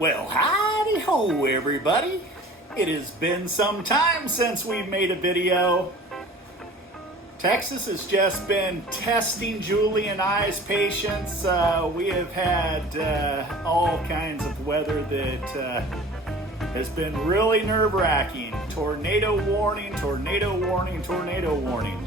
Well, howdy ho, everybody. It has been some time since we've made a video. Texas has just been testing Julie and I's patience. We have had all kinds of weather that has been really nerve-wracking. Tornado warning, tornado warning, tornado warning.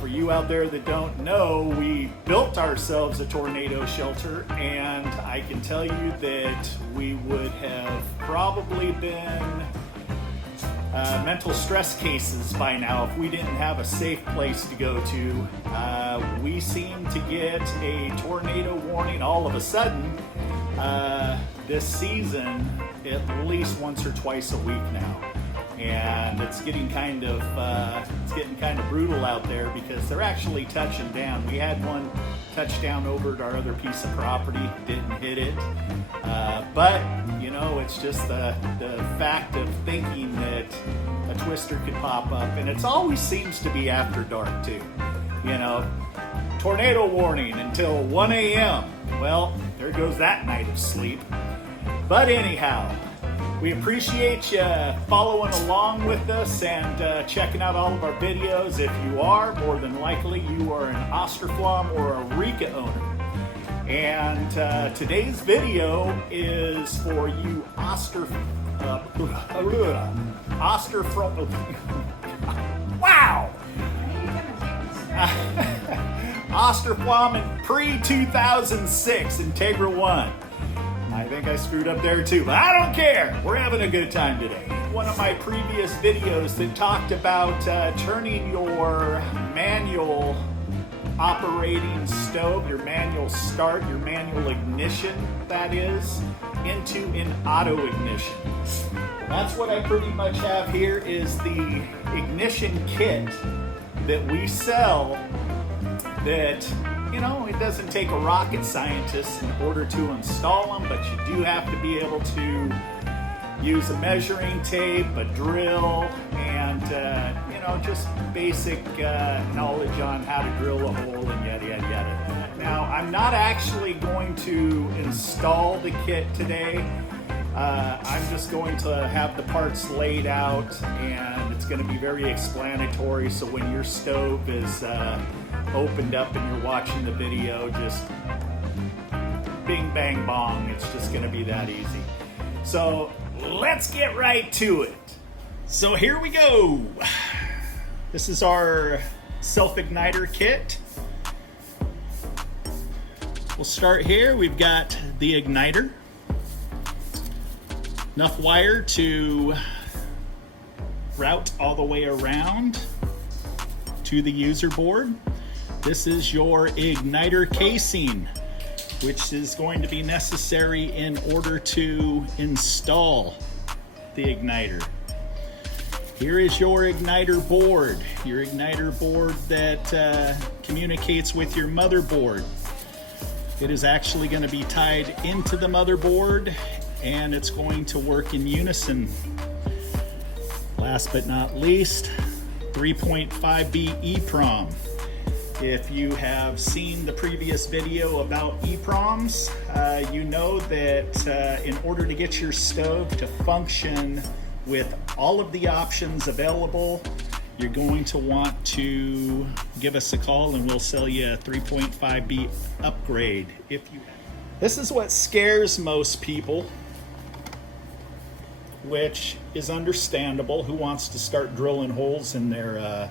For you out there that don't know, we built ourselves a tornado shelter, and I can tell you that we would have probably been mental stress cases by now if we didn't have a safe place to go to. We seem to get a tornado warning all of a sudden this season at least once or twice a week now. And it's getting kind of brutal out there because they're actually touching down. We had one touch down over at our other piece of property, didn't hit it, but you know, it's just the fact of thinking that a twister could pop up, and it always seems to be after dark too. You know, tornado warning until 1 a.m. Well, there goes that night of sleep. But anyhow, we appreciate you following along with us and checking out all of our videos. If you are, more than likely you are an Austroflamm or a Rika owner. And today's video is for you wow! Austroflamm and pre-2006 Integra 1. I think I screwed up there too, but I don't care. We're having a good time today. One of my previous videos that talked about turning your manual operating stove, your manual start, your manual ignition, that is, into an auto ignition. That's what I pretty much have here is the ignition kit that we sell that, you know, it doesn't take a rocket scientist in order to install them, but you do have to be able to use a measuring tape, a drill, and you know, just basic knowledge on how to drill a hole and yada yada yada. Now, I'm not actually going to install the kit today. I'm just going to have the parts laid out, and it's going to be very explanatory, so when your stove is opened up and you're watching the video, just bing bang bong, it's just going to be that easy. So let's get right to it. So here we go. This is our self-igniter kit. We'll start here. We've got the igniter, enough wire to route all the way around to the user board. This is your igniter casing, which is going to be necessary in order to install the igniter. Here is your igniter board that communicates with your motherboard. It is actually going to be tied into the motherboard, and it's going to work in unison. Last but not least, 3.5B EEPROM. If you have seen the previous video about EEPROMs, you know that in order to get your stove to function with all of the options available, you're going to want to give us a call and we'll sell you a 3.5B upgrade. This is what scares most people, which is understandable. Who wants to start drilling holes in their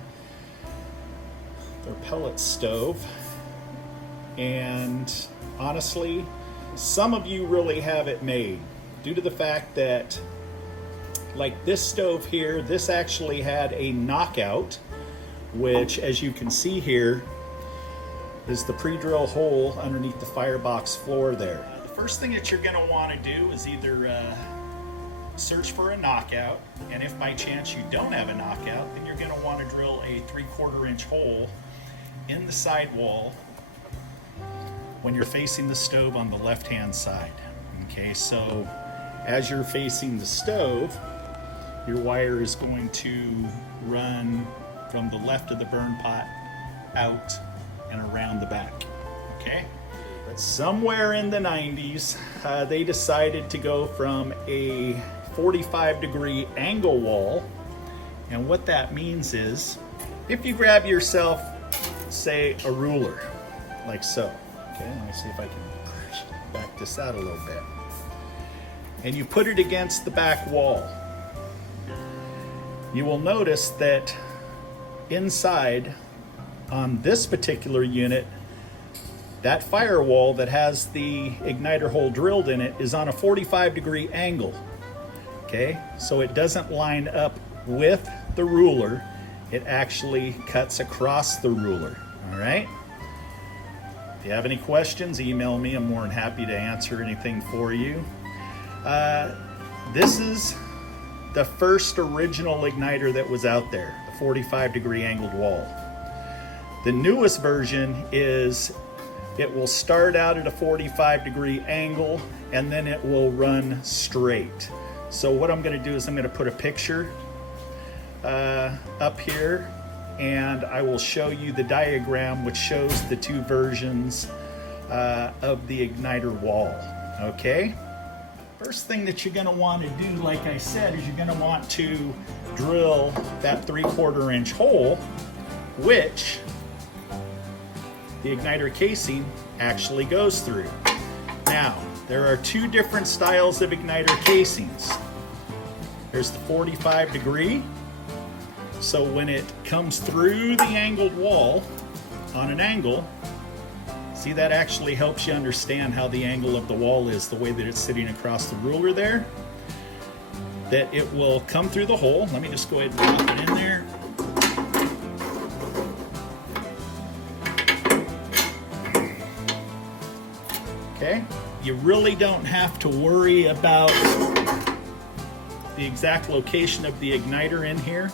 pellet stove? And honestly, some of you really have it made due to the fact that, like this stove here, this actually had a knockout, which, as you can see here, is the pre-drill hole underneath the firebox floor there. The first thing that you're going to want to do is either search for a knockout, and if by chance you don't have a knockout, then you're going to want to drill a 3/4 inch hole in the side wall when you're facing the stove on the left hand side. Okay, so as you're facing the stove, your wire is going to run from the left of the burn pot out and around the back. Okay, But somewhere in the 90s, they decided to go from a 45-degree angle wall. And what that means is, if you grab yourself, say, a ruler, like so. Okay, let me see if I can back this out a little bit. And you put it against the back wall. You will notice that inside, on this particular unit, that firewall that has the igniter hole drilled in it is on a 45-degree angle. Okay, so it doesn't line up with the ruler, it actually cuts across the ruler. All right, if you have any questions, email me. I'm more than happy to answer anything for you. This is the first original igniter that was out there, the 45-degree angled wall. The newest version is it will start out at a 45-degree angle and then it will run straight. So what I'm going to do is I'm going to put a picture up here, and I will show you the diagram which shows the two versions of the igniter wall. Okay? First thing that you're going to want to do, like I said, is you're going to want to drill that 3/4 inch hole, which the igniter casing actually goes through. Now, there are two different styles of igniter casings. There's the 45-degree. So when it comes through the angled wall on an angle, see, that actually helps you understand how the angle of the wall is, the way that it's sitting across the ruler there, that it will come through the hole. Let me just go ahead and drop it in there. Okay, you really don't have to worry about the exact location of the igniter in here.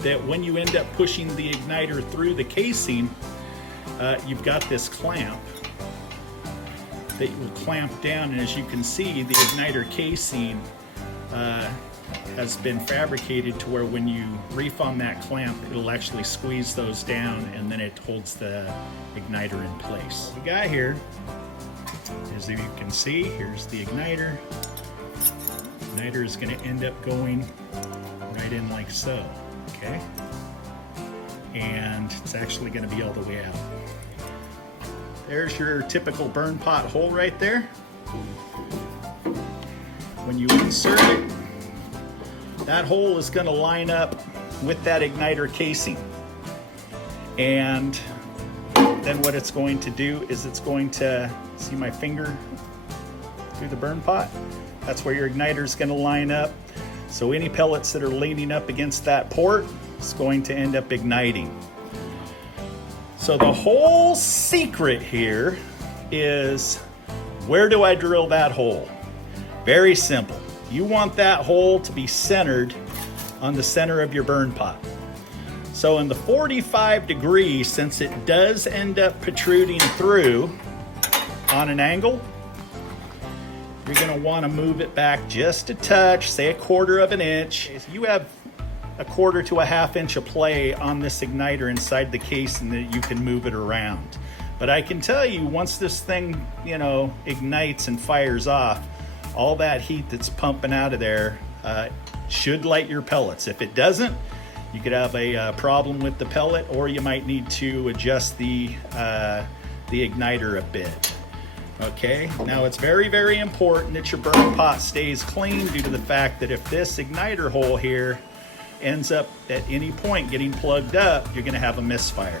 That when you end up pushing the igniter through the casing, you've got this clamp that will clamp down, and as you can see, the igniter casing has been fabricated to where when you reef on that clamp, it'll actually squeeze those down, and then it holds the igniter in place. What we got here, as you can see, here's the igniter. Igniter is going to end up going right in like so, okay? And it's actually going to be all the way out. There's your typical burn pot hole right there. When you insert it, that hole is going to line up with that igniter casing. And then what it's going to do is it's going to, see my finger through the burn pot? That's where your igniter is going to line up. So any pellets that are leaning up against that port is going to end up igniting. So the whole secret here is, where do I drill that hole? Very simple. You want that hole to be centered on the center of your burn pot. So in the 45 degrees, since it does end up protruding through on an angle, you're going to want to move it back just a touch, say 1/4 of an inch. You have 1/4 to a 1/2 inch of play on this igniter inside the case, and that you can move it around. But I can tell you, once this thing, ignites and fires off, all that heat that's pumping out of there should light your pellets. If it doesn't, you could have a problem with the pellet, or you might need to adjust the igniter a bit. Okay, now it's very, very important that your burn pot stays clean, due to the fact that if this igniter hole here ends up at any point getting plugged up, you're going to have a misfire.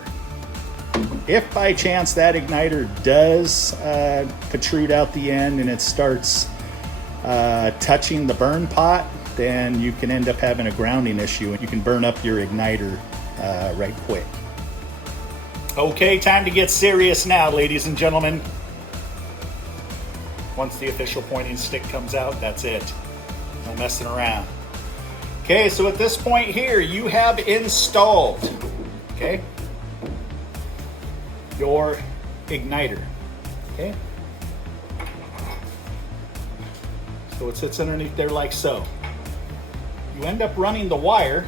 If by chance that igniter does protrude out the end and it starts touching the burn pot, then you can end up having a grounding issue and you can burn up your igniter right quick. Okay, time to get serious now, ladies and gentlemen. Once the official pointing stick comes out, that's it. No messing around. Okay, so at this point here, you have installed, okay, your igniter, okay? So it sits underneath there like so. You end up running the wire,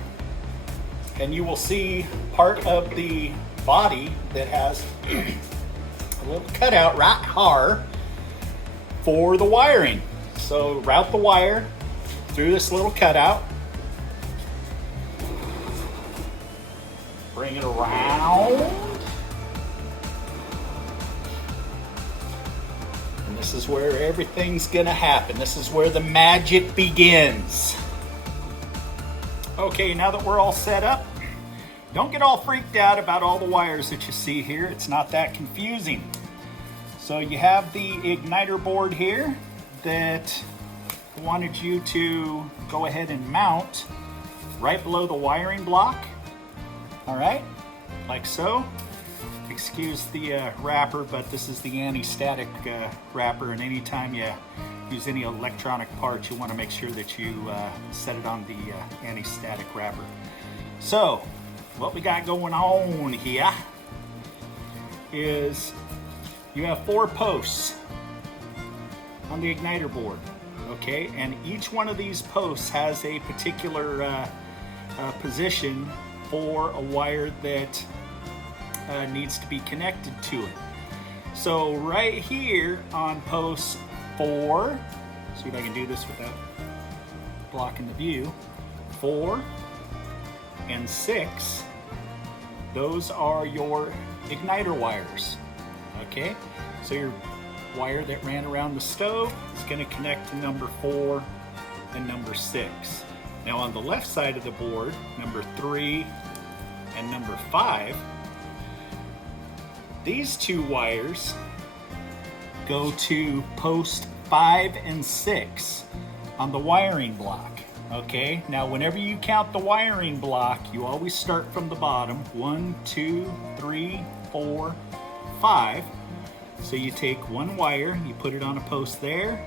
and you will see part of the body that has a little cutout right here for the wiring. So route the wire through this little cutout. Bring it around. And this is where everything's gonna happen. This is where the magic begins. Okay, now that we're all set up, don't get all freaked out about all the wires that you see here. It's not that confusing. So you have the igniter board here that I wanted you to go ahead and mount right below the wiring block. All right, like so. Excuse the wrapper, but this is the anti-static wrapper, and anytime you use any electronic parts, you want to make sure that you set it on the anti-static wrapper. So, what we got going on here is you have 4 posts on the igniter board, okay? And each one of these posts has a particular position for a wire that needs to be connected to it. So right here on post 4, see if I can do this without blocking the view, 4 and 6, those are your igniter wires, okay? So your wire that ran around the stove is going to connect to number 4 and number 6. Now on the left side of the board, number 3 and number 5, these 2 wires go to post 5 and 6 on the wiring block, okay? Now whenever you count the wiring block, you always start from the bottom, 1, 2, 3, 4, 5. So you take 1 wire, you put it on a post there,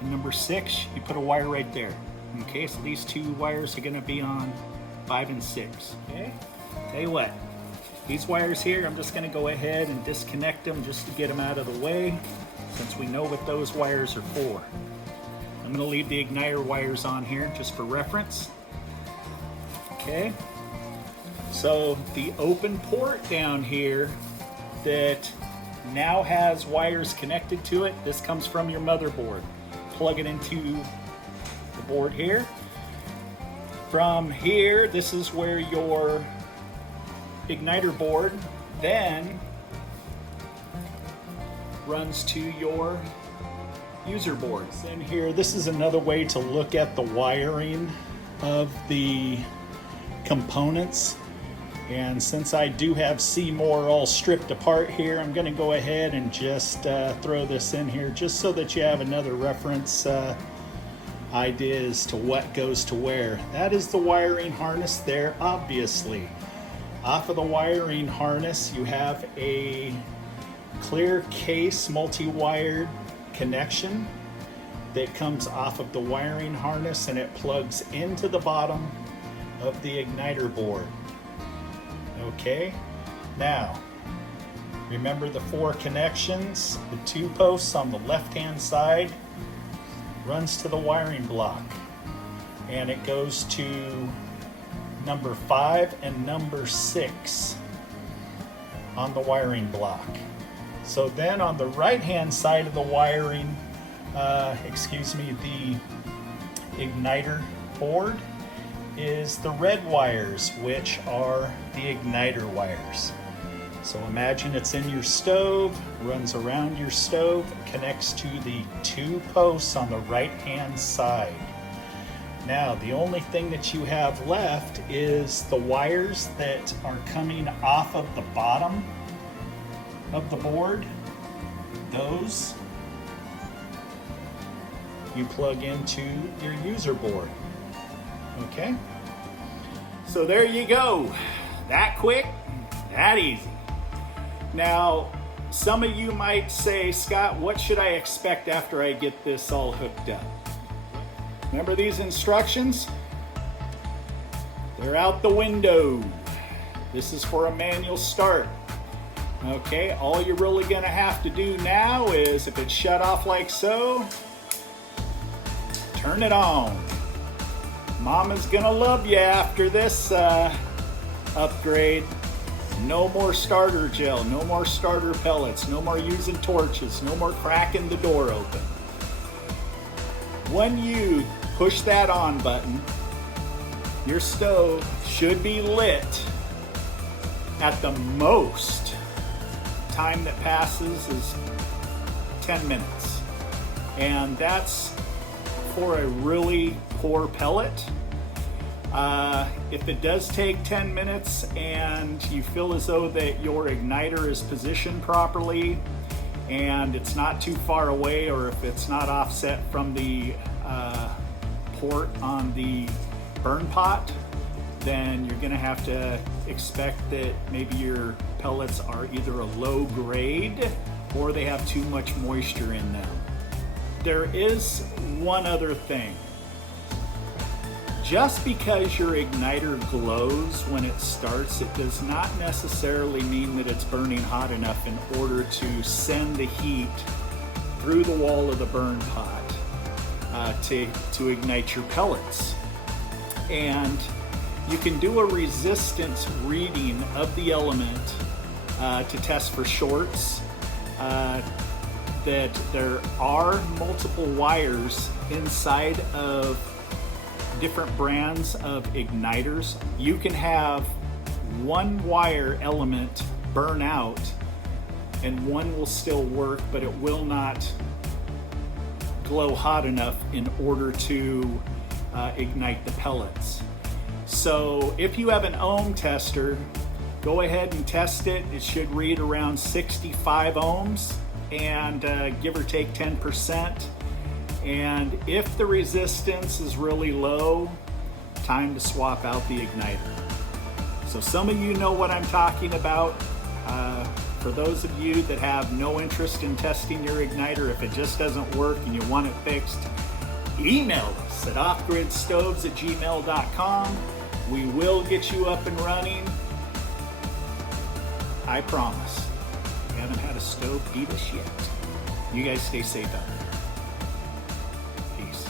and number 6, you put a wire right there. Okay, so these 2 wires are gonna be on 5 and 6, okay? Tell you what, these wires here, I'm just gonna go ahead and disconnect them just to get them out of the way, since we know what those wires are for. I'm gonna leave the igniter wires on here just for reference. Okay, so the open port down here that now has wires connected to it, this comes from your motherboard. Plug it into the board here. From here, this is where your igniter board then runs to your user boards. In here, this is another way to look at the wiring of the components. And since I do have Seymour all stripped apart here, I'm gonna go ahead and just throw this in here just so that you have another reference idea as to what goes to where. That is the wiring harness there, obviously. Off of the wiring harness, you have a clear case multi-wired connection that comes off of the wiring harness, and it plugs into the bottom of the igniter board. Okay, now remember the 4 connections. The 2 posts on the left hand side runs to the wiring block, and it goes to number 5 and number 6 on the wiring block. So then on the right hand side of the wiring, the igniter board is the red wires, which are the igniter wires. So imagine it's in your stove, runs around your stove, connects to the 2 posts on the right hand side. Now the only thing that you have left is the wires that are coming off of the bottom of the board. Those you plug into your user board. Okay, so there you go. That quick, that easy. Now, some of you might say, Scott, what should I expect after I get this all hooked up? Remember these instructions? They're out the window. This is for a manual start. Okay, all you're really gonna have to do now is, if it's shut off like so, turn it on. Mama's gonna love you after this upgrade. No more starter gel, no more starter pellets, no more using torches, no more cracking the door open. When you push that on button, your stove should be lit at the most. Time that passes is 10 minutes. And that's for a really poor pellet. If it does take 10 minutes and you feel as though that your igniter is positioned properly and it's not too far away, or if it's not offset from the port on the burn pot, then you're going to have to expect that maybe your pellets are either a low grade or they have too much moisture in them. There is one other thing. Just because your igniter glows when it starts, it does not necessarily mean that it's burning hot enough in order to send the heat through the wall of the burn pot to ignite your pellets. And you can do a resistance reading of the element to test for shorts. That there are multiple wires inside of different brands of igniters. You can have one wire element burn out and one will still work, but it will not glow hot enough in order to ignite the pellets. So if you have an ohm tester, go ahead and test it. It should read around 65 ohms and give or take 10%. And if the resistance is really low, time to swap out the igniter. So some of you know what I'm talking about. For those of you that have no interest in testing your igniter, if it just doesn't work and you want it fixed, email us at offgridstovesandmore@gmail.com. We will get you up and running. I promise. We haven't had a stove beat us yet. You guys stay safe out there. Peace.